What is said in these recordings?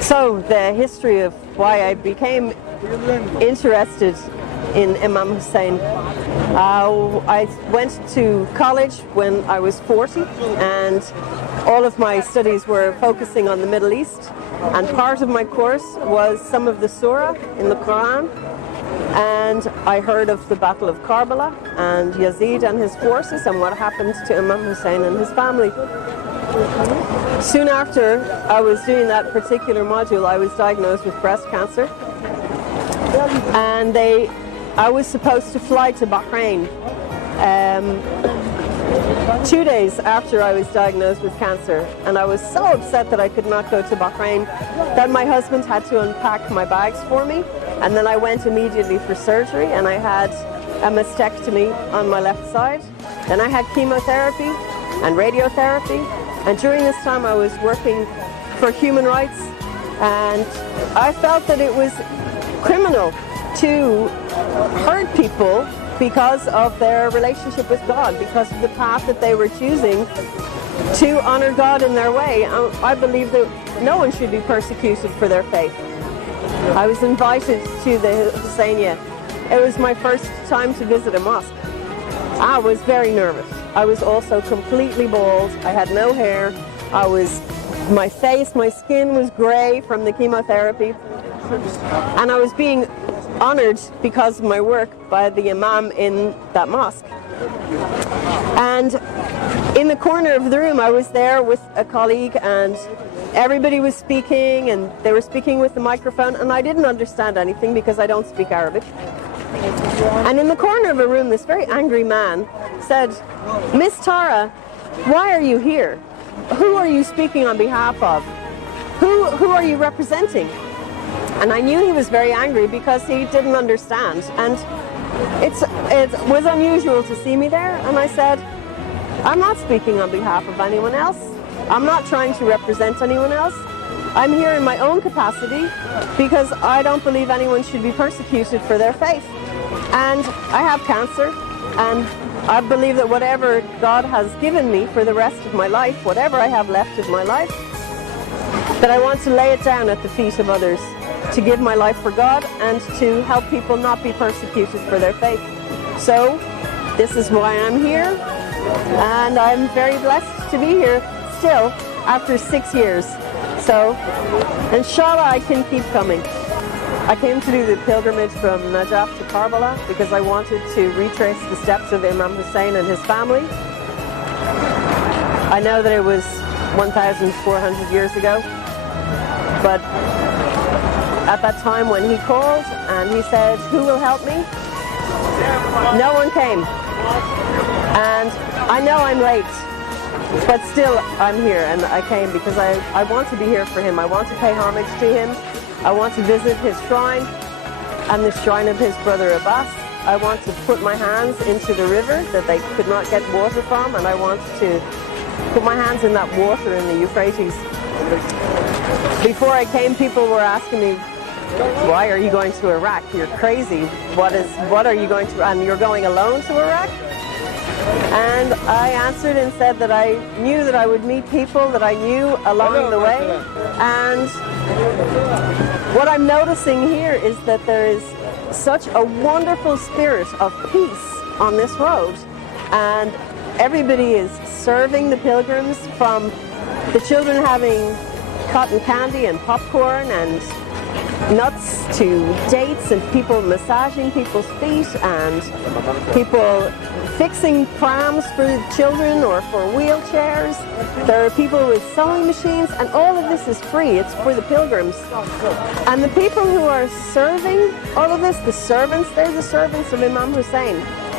So the history of why I became interested in Imam Hussein. I went to college when I was 40, and all of my studies were focusing on the Middle East, and part of my course was some of the surah in the Quran, and I heard of the Battle of Karbala and Yazid and his forces and what happened to Imam Hussein and his family. Soon after I was doing that particular module, I was diagnosed with breast cancer, and I was supposed to fly to Bahrain 2 days after I was diagnosed with cancer, and I was so upset that I could not go to Bahrain that my husband had to unpack my bags for me, and then I went immediately for surgery, and I had a mastectomy on my left side. Then I had chemotherapy and radiotherapy, and during this time I was working for human rights, and I felt that it was criminal to hurt people because of their relationship with God, because of the path that they were choosing to honor God in their way. I believe that no one should be persecuted for their faith. I was invited to the Husseiniyah. It was my first time to visit a mosque. I was very nervous. I was also completely bald. I had no hair. My skin was gray from the chemotherapy. And I was being honored because of my work by the imam in that mosque. And in the corner of the room, I was there with a colleague, and everybody was speaking, and they were speaking with the microphone, and I didn't understand anything because I don't speak Arabic. And in the corner of a room, this very angry man said, "Miss Tara, why are you here? Who are you speaking on behalf of? Who are you representing?" And I knew he was very angry because he didn't understand. And it was unusual to see me there. And I said, "I'm not speaking on behalf of anyone else. I'm not trying to represent anyone else. I'm here in my own capacity because I don't believe anyone should be persecuted for their faith. And I have cancer, and I believe that whatever God has given me for the rest of my life, whatever I have left of my life, that I want to lay it down at the feet of others, to give my life for God and to help people not be persecuted for their faith. So this is why I'm here, and I'm very blessed to be here still after 6 years. So inshallah I can keep coming." I came to do the pilgrimage from Najaf to Karbala because I wanted to retrace the steps of Imam Hussein and his family. I know that it was 1,400 years ago, but at that time when he called and he said, "Who will help me?" no one came. And I know I'm late, but still I'm here, and I came because I want to be here for him. I want to pay homage to him. I want to visit his shrine and the shrine of his brother Abbas. I want to put my hands into the river that they could not get water from, and I want to put my hands in that water in the Euphrates. Before I came, people were asking me, "Why are you going to Iraq? You're crazy. What are you going to, and you're going alone to Iraq?" And I answered and said that I knew that I would meet people that I knew along the way. And what I'm noticing here is that there is such a wonderful spirit of peace on this road. And everybody is serving the pilgrims, from the children having cotton candy and popcorn and nuts to dates, and people massaging people's feet, and people fixing prams for children or for wheelchairs. There are people with sewing machines, and all of this is free. It's for the pilgrims. And the people who are serving all of this, the servants, they're the servants of Imam Hussein,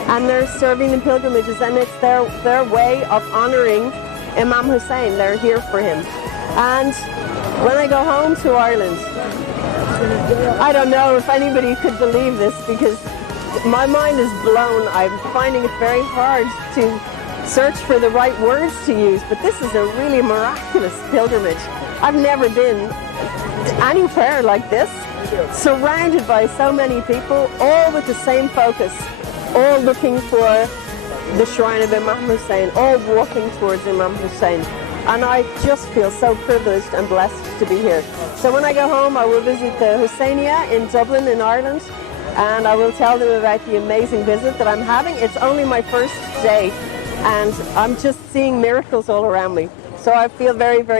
and they're serving the pilgrimages, and it's their way of honoring Imam Hussein. They're here for him. And when I go home to Ireland, I don't know if anybody could believe this, because my mind is blown. I'm finding it very hard to search for the right words to use, but this is a really miraculous pilgrimage. I've never been anywhere like this, surrounded by so many people, all with the same focus, all looking for the shrine of Imam Hussein, all walking towards Imam Hussein. And I just feel so privileged and blessed to be here. So when I go home, I will visit the Husseinia in Dublin in Ireland, and I will tell them about the amazing visit that I'm having. It's only my first day, and I'm just seeing miracles all around me. So I feel very, very